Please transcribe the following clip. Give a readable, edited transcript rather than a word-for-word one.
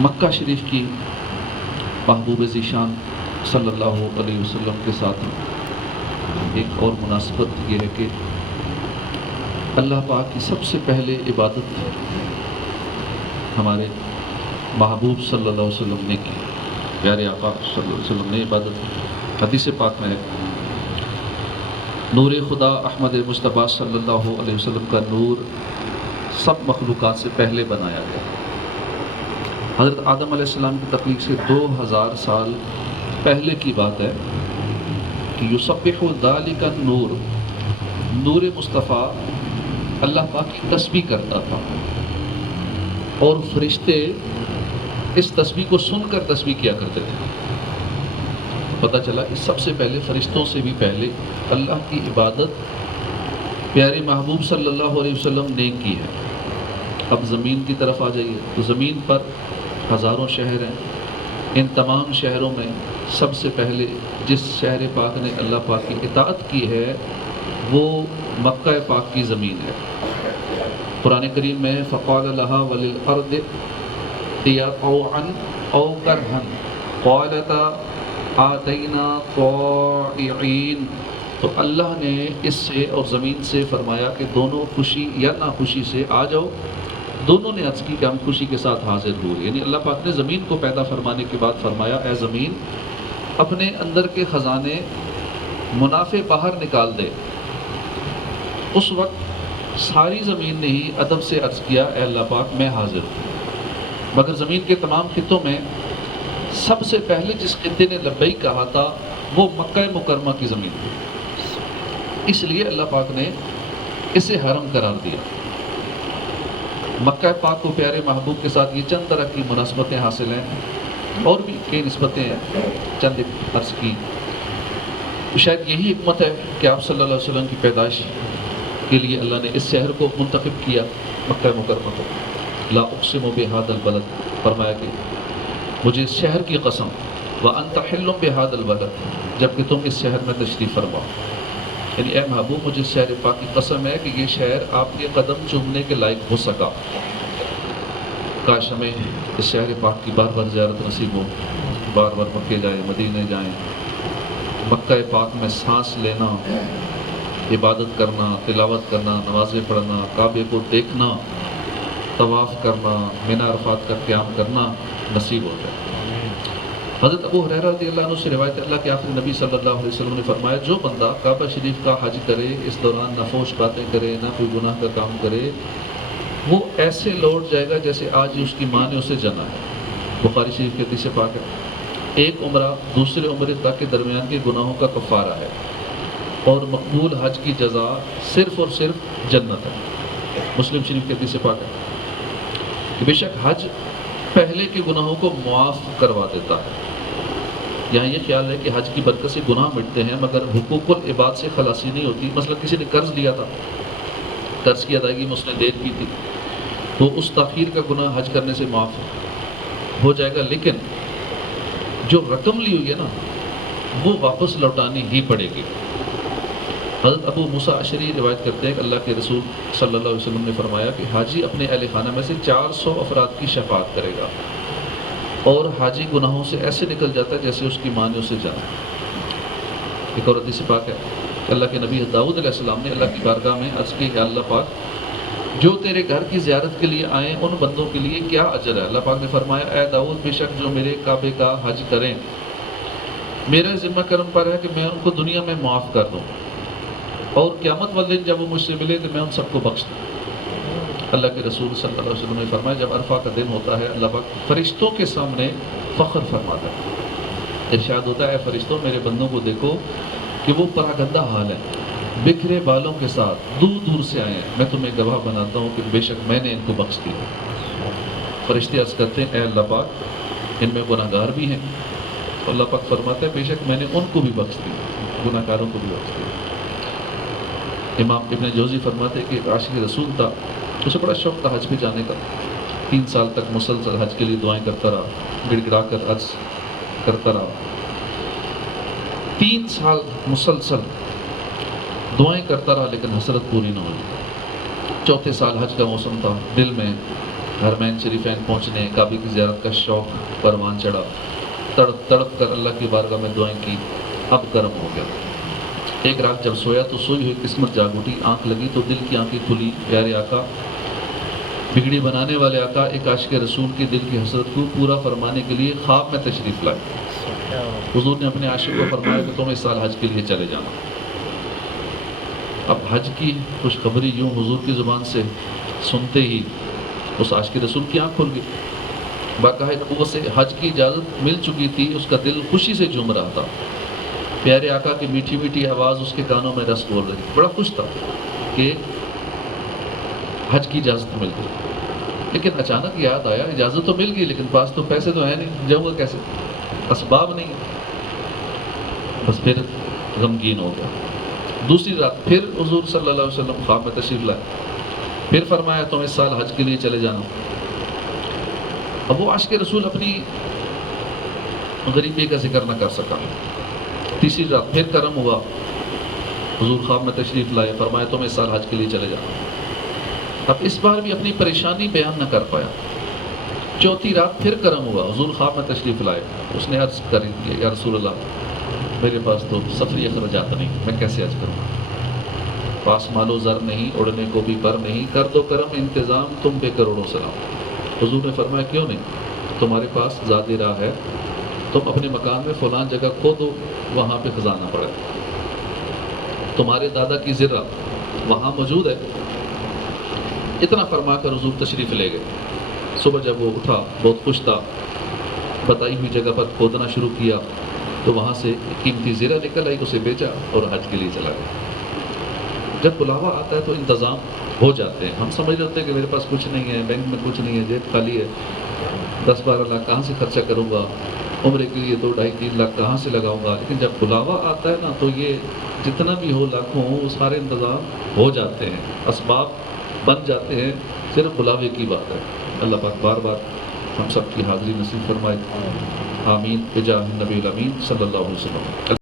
مکہ شریف کی محبوب ذیشان صلی اللہ علیہ وسلم کے ساتھ ایک اور مناسبت یہ ہے کہ اللہ پاک کی سب سے پہلے عبادت ہمارے محبوب صلی اللہ علیہ وسلم نے کی، پیارے آقا صلی اللہ علیہ وسلم نے عبادت کی۔ حدیث پاک میں ہے نور خدا احمد مصطفیٰ صلی اللہ علیہ وسلم کا نور سب مخلوقات سے پہلے بنایا گیا۔ حضرت آدم علیہ السلام کی تخلیق سے 2000 سال پہلے کی بات ہے کہ یسبح ذالک النور، نور مصطفیٰ اللہ پاک کی تسبیح کرتا تھا، اور فرشتے اس تسبیح کو سن کر تسبیح کیا کرتے تھے۔ پتہ چلا کہ سب سے پہلے فرشتوں سے بھی پہلے اللہ کی عبادت پیارے محبوب صلی اللہ علیہ وسلم نے کی ہے۔ اب زمین کی طرف آ جائیے تو زمین پر ہزاروں شہر ہیں، ان تمام شہروں میں سب سے پہلے جس شہر پاک نے اللہ پاک کی اطاعت کی ہے وہ مکہ پاک کی زمین ہے۔ قرآن کریم میں فقال لها وللارض ائتیا طوعا او کرها قالتا آتینا طائعین، تو اللہ نے اس سے اور زمین سے فرمایا کہ دونوں خوشی یا ناخوشی سے آ جاؤ۔ دونوں نے عرض کی کہ ہم خوشی کے ساتھ حاضر ہوئے، یعنی اللہ پاک نے زمین کو پیدا فرمانے کے بعد فرمایا اے زمین اپنے اندر کے خزانے منافع باہر نکال دے۔ اس وقت ساری زمین نے ہی ادب سے عرض کیا اے اللہ پاک میں حاضر ہوں، مگر زمین کے تمام خطوں میں سب سے پہلے جس خطے نے لبیک کہا تھا وہ مکہ مکرمہ کی زمین تھی، اس لیے اللہ پاک نے اسے حرم قرار دیا۔ مکہ پاک کو پیارے محبوب کے ساتھ یہ چند طرح کی مناسبتیں حاصل ہیں، اور بھی کئی نسبتیں ہیں، چند عرض کی۔ شاید یہی حکمت ہے کہ آپ صلی اللہ علیہ وسلم کی پیدائش کے لیے اللہ نے اس شہر کو منتخب کیا، مکہ مکرمہ کو۔ لا اقسم بہذا البلد، فرمایا کہ مجھے اس شہر کی قسم، وانت حل بہذا البلد، جب کہ تم اس شہر میں تشریف فرما، یعنی اے محبوب مجھے اس شہر پاک کی قسم ہے کہ یہ شہر آپ کے قدم چومنے کے لائق ہو سکا۔ کاش ہمیں اس شہر پاک کی بار بار زیارت نصیب ہو، بار بار مکے جائیں، مدینے جائیں، مکہ پاک میں سانس لینا، عبادت کرنا، تلاوت کرنا، نمازیں پڑھنا، کعبے کو دیکھنا، طواف کرنا، منی عرفات کا قیام کرنا نصیب ہو جائے۔ حضرت ابو ہریرہ رضی اللہ عنہ سے روایت ہے، اللہ کے آخری نبی صلی اللہ علیہ وسلم نے فرمایا جو بندہ کعبہ شریف کا حج کرے، اس دوران نہ فحش باتیں کرے، نہ کوئی گناہ کا کام کرے، وہ ایسے لوٹ جائے گا جیسے آج ہی اس کی ماں نے اسے جنا ہے۔ بخاری شریف کے حدیث پاک ہے، ایک عمرہ دوسرے عمرے تک کے درمیان کے گناہوں کا کفارہ ہے، اور مقبول حج کی جزا صرف اور صرف جنت ہے۔ مسلم شریف کے حدیث پاک ہے کہ بے شک حج پہلے کے گناہوں کو معاف کروا دیتا ہے۔ یہاں یہ خیال ہے کہ حج کی برکت سے گناہ مٹتے ہیں، مگر حقوق العباد سے خلاصی نہیں ہوتی۔ مثلا کسی نے قرض لیا تھا، قرض کی ادائیگی میں اس نے دیر کی تھی، تو اس تاخیر کا گناہ حج کرنے سے معاف ہو جائے گا، لیکن جو رقم لی ہوئی ہے نا وہ واپس لوٹانی ہی پڑے گی۔ حضرت ابو موسیٰ اشعری روایت کرتے ہیں کہ اللہ کے رسول صلی اللہ علیہ وسلم نے فرمایا کہ حاجی اپنے اہل خانہ میں سے 400 افراد کی شفاعت کرے گا، اور حاجی گناہوں سے ایسے نکل جاتا ہے جیسے اس کی ماں نے اسے جانا۔ ایک اور حدیث پاک ہے کہ اللہ کے نبی داؤد علیہ السلام نے اللہ کی بارگاہ میں عرض کی کہ اللہ پاک جو تیرے گھر کی زیارت کے لیے آئیں ان بندوں کے لیے کیا اجر ہے؟ اللہ پاک نے فرمایا اے داؤد بے شک جو میرے کعبے کا حج کریں میرے ذمہ کرم پر ہے کہ میں ان کو دنیا میں معاف کر دوں، اور قیامت والے دن جب وہ مجھ سے ملے تو میں ان سب کو بخش دوں۔ اللہ کے رسول صلی اللہ علیہ وسلم نے فرمایا جب عرفہ کا دن ہوتا ہے اللہ پاک فرشتوں کے سامنے فخر فرماتا ہے، ارشاد ہوتا ہے اے فرشتوں میرے بندوں کو دیکھو کہ وہ پراگندہ حال ہے، بکھرے بالوں کے ساتھ دور دور سے آئے ہیں، میں تمہیں گواہ بناتا ہوں کہ بے شک میں نے ان کو بخش دیا۔ فرشتے عرض کرتے ہیں اے اللہ پاک ان میں گناہ گار بھی ہیں، تو اللہ پاک فرماتا ہے بے شک میں نے ان کو بھی بخش دیا، گناہ گاروں کو بھی بخش دیا۔ امام ابن جوزی فرماتے ہیں کہ ایک عاشق رسول تھا، اسے بڑا شوق تھا حج پہ جانے کا، 3 سال تک مسلسل حج کے لیے دعائیں کرتا رہا، گڑ گڑا کر عرض کرتا رہا، 3 سال مسلسل دعائیں کرتا رہا لیکن حسرت پوری نہ ہوئی۔ 4تھے سال حج کا موسم تھا، دل میں حرمین شریفین پہنچنے، کعبے کی زیارت کا شوق پروان چڑھا، تڑپ تڑپ کر اللہ کی بارگاہ میں دعائیں کی، اب کرم ہو گیا۔ ایک رات جب سویا تو سوئی ہوئی قسمت جاگ اٹھی، آنکھ لگی تو دل کی آنکھیں کھلی، پیارے آقا، بگڑی بنانے والے آقا ایک عاشق رسول کے دل کی حسرت کو پورا فرمانے کے لیے خواب میں تشریف لائے۔ حضور نے اپنے عاشق کو فرمایا کہ تم اس سال حج کے لیے چلے جانا۔ اب حج کی خوشخبری یوں حضور کی زبان سے سنتے ہی اس عاشق رسول کی آنکھ کھل گئی۔ باقاعدہ سے حج کی اجازت مل چکی تھی، اس کا دل خوشی سے جھوم رہا تھا۔ پیارے آقا کی میٹھی میٹھی آواز اس کے کانوں میں رس بول رہی، بڑا خوش تھا کہ حج کی اجازت مل گئی۔ لیکن اچانک یاد آیا اجازت تو مل گئی لیکن پاس تو پیسے تو ہے نہیں، جاؤں گا کیسے، اسباب نہیں۔ بس پھر غمگین ہو گیا۔ دوسری رات پھر حضور صلی اللہ علیہ وسلم خواب میں تشریف لائے، پھر فرمایا تم اس سال حج کے لیے چلے جانا۔ اب وہ عاشق رسول اپنی غریبی کا ذکر نہ کر سکا۔ تیسری رات پھر کرم ہوا، حضور خواب میں تشریف لائے، فرمایا تم اس سال حج کے لیے چلے جانا۔ اب اس بار بھی اپنی پریشانی بیان نہ کر پایا۔ چوتھی رات پھر کرم ہوا، حضور خواب میں تشریف لائے، اس نے عرض کری کہ یا رسول اللہ، میرے پاس تو سفری اخراجات نہیں، میں کیسے حج کروں؟ پاس مال و زر نہیں، اڑنے کو بھی پر نہیں، کر دو کرم انتظام تم پہ کروڑوں سلام۔ حضور نے فرمایا کیوں نہیں، تمہارے پاس زادی راہ ہے، تم اپنے مکان میں فلان جگہ کھو دو، وہاں پہ خزانہ پڑے، تمہارے دادا کی زرہ وہاں موجود ہے۔ اتنا فرما کر حضور تشریف لے گئے۔ صبح جب وہ اٹھا بہت خوش تھا، بتائی ہوئی جگہ پر کھودنا شروع کیا تو وہاں سے قیمتی زرہ نکل آئی، اسے بیچا اور حج کے لیے چلا گیا۔ جب بلاوا آتا ہے تو انتظام ہو جاتے ہیں۔ ہم سمجھ لیتے ہیں کہ میرے پاس کچھ نہیں ہے، بینک میں کچھ نہیں ہے، جیب خالی ہے، 10-12 لاکھ کہاں سے خرچہ کروں گا، عمرے کے لیے 2-2.5-3 لاکھ کہاں سے لگاؤں گا۔ لیکن جب بلاوا آتا ہے نا تو یہ جتنا بھی ہو لاکھوں ہو، وہ سارے انتظام ہو جاتے ہیں، اسباب بن جاتے ہیں، صرف بلاوے کی بات ہے۔ اللہ پاک بار بار ہم سب کی حاضری نصیب فرمائے، آمین بجاہ النبی الامین صلی اللہ علیہ وسلم۔